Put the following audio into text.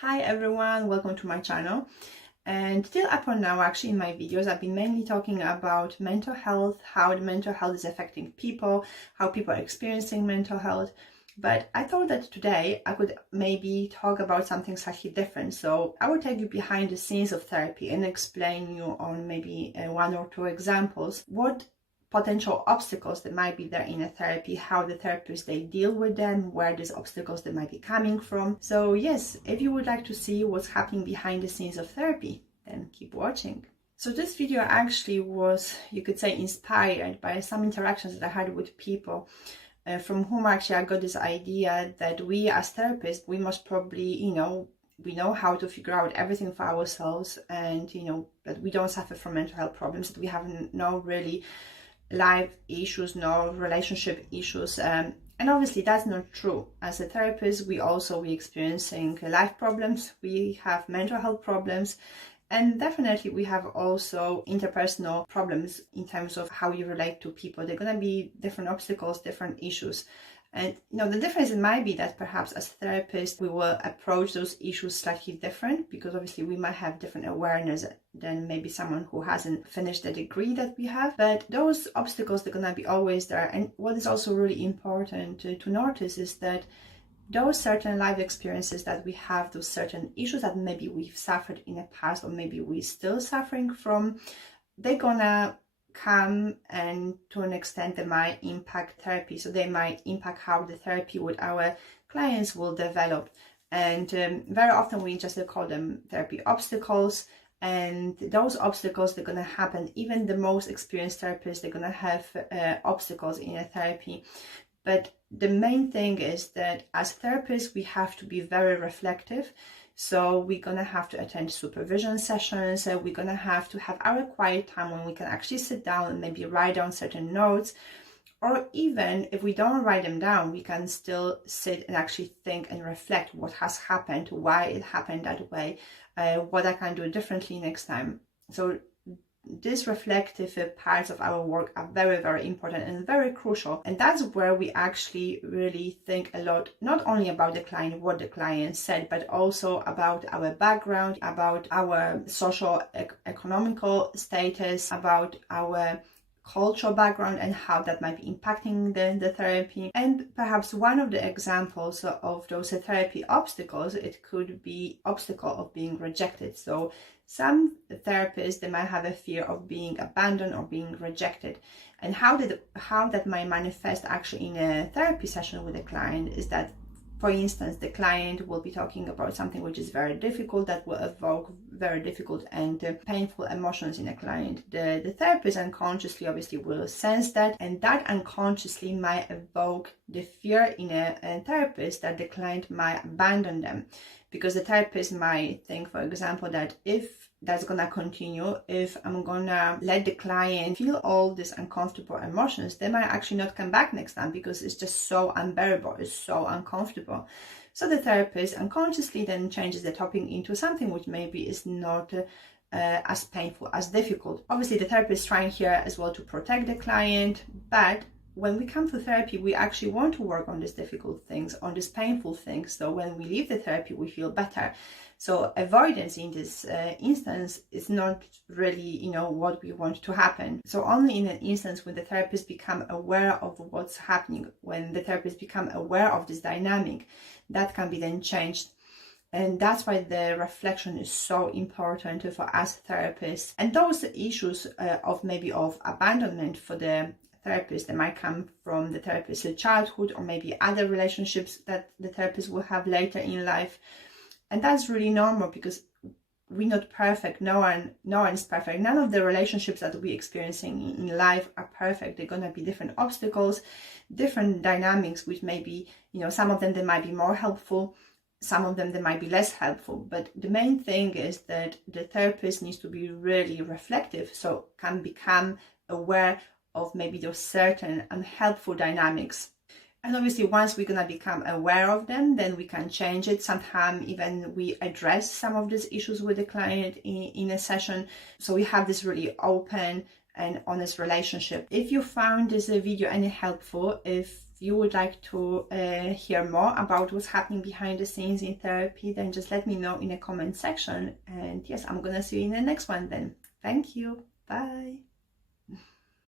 Hi everyone, welcome to my channel. And till up until now, actually in my videos, I've been mainly talking about mental health, how the mental health is affecting people, how people are experiencing mental health. But I thought that today I could maybe talk about something slightly different. So I will take you behind the scenes of therapy and explain you on maybe one or two examples what potential obstacles that might be there in a therapy, how the therapists they deal with them, where these obstacles they might be coming from. So yes, if you would like to see what's happening behind the scenes of therapy, then keep watching. So this video actually was, you could say, inspired by some interactions that I had with people from whom actually I got this idea that we as therapists, we must probably, we know how to figure out everything for ourselves, and that we don't suffer from mental health problems, that we have no really life issues, no relationship issues, and obviously that's not true. As a therapist, we experiencing life problems, we have mental health problems, and definitely we have also interpersonal problems in terms of how you relate to people. They're going to be different obstacles, different issues. And the difference might be that perhaps as therapists we will approach those issues slightly different, because obviously we might have different awareness than maybe someone who hasn't finished the degree that we have. But those obstacles, they're gonna be always there. And what is also really important to notice is that those certain life experiences that we have, those certain issues that maybe we've suffered in the past or maybe we're still suffering from, they're gonna come, and to an extent they might impact therapy. So they might impact how the therapy with our clients will develop. And very often we just call them therapy obstacles. And those obstacles, they're going to happen. Even the most experienced therapists, they're going to have obstacles in a therapy. But the main thing is that as therapists, we have to be very reflective. So we're going to have to attend supervision sessions. We're going to have our quiet time when we can actually sit down and maybe write down certain notes. Or even if we don't write them down, we can still sit and actually think and reflect what has happened, why it happened that way, what I can do differently next time. So these reflective parts of our work are very, very important and very crucial. And that's where we actually really think a lot, not only about the client, what the client said, but also about our background, about our social, economical status, about our cultural background and how that might be impacting the therapy. And perhaps one of the examples of those therapy obstacles, it could be obstacle of being rejected. So some therapists, they might have a fear of being abandoned or being rejected. And how that might manifest actually in a therapy session with a client is that, for instance, the client will be talking about something which is very difficult, that will evoke very difficult and painful emotions in a client. The therapist unconsciously obviously will sense that, and that unconsciously might evoke the fear in a therapist that the client might abandon them. Because the therapist might think, for example, that if that's gonna continue, if I'm gonna let the client feel all these uncomfortable emotions, they might actually not come back next time because it's just so unbearable, it's so uncomfortable. So the therapist unconsciously then changes the topic into something which maybe is not as painful, as difficult. Obviously the therapist is trying here as well to protect the client, but when we come to therapy, we actually want to work on these difficult things, on these painful things. So when we leave the therapy, we feel better. So avoidance in this instance is not really, what we want to happen. So only in an instance when the therapist become aware of what's happening, when the therapist become aware of this dynamic, that can be then changed. And that's why the reflection is so important for us therapists. And those issues of abandonment for the therapist, they might come from the therapist's childhood or maybe other relationships that the therapist will have later in life. And that's really normal because we're not perfect. No one is perfect. None of the relationships that we're experiencing in life are perfect. They're going to be different obstacles, different dynamics, which maybe, some of them they might be more helpful, some of them they might be less helpful. But the main thing is that the therapist needs to be really reflective, so can become aware of maybe those certain unhelpful dynamics. And obviously once we're going to become aware of them, then we can change it. Sometimes even we address some of these issues with the client in a session. So we have this really open and honest relationship. If you found this video any helpful, if you would like to hear more about what's happening behind the scenes in therapy, then just let me know in the comment section. And yes, I'm gonna see you in the next one then. Thank you. Bye.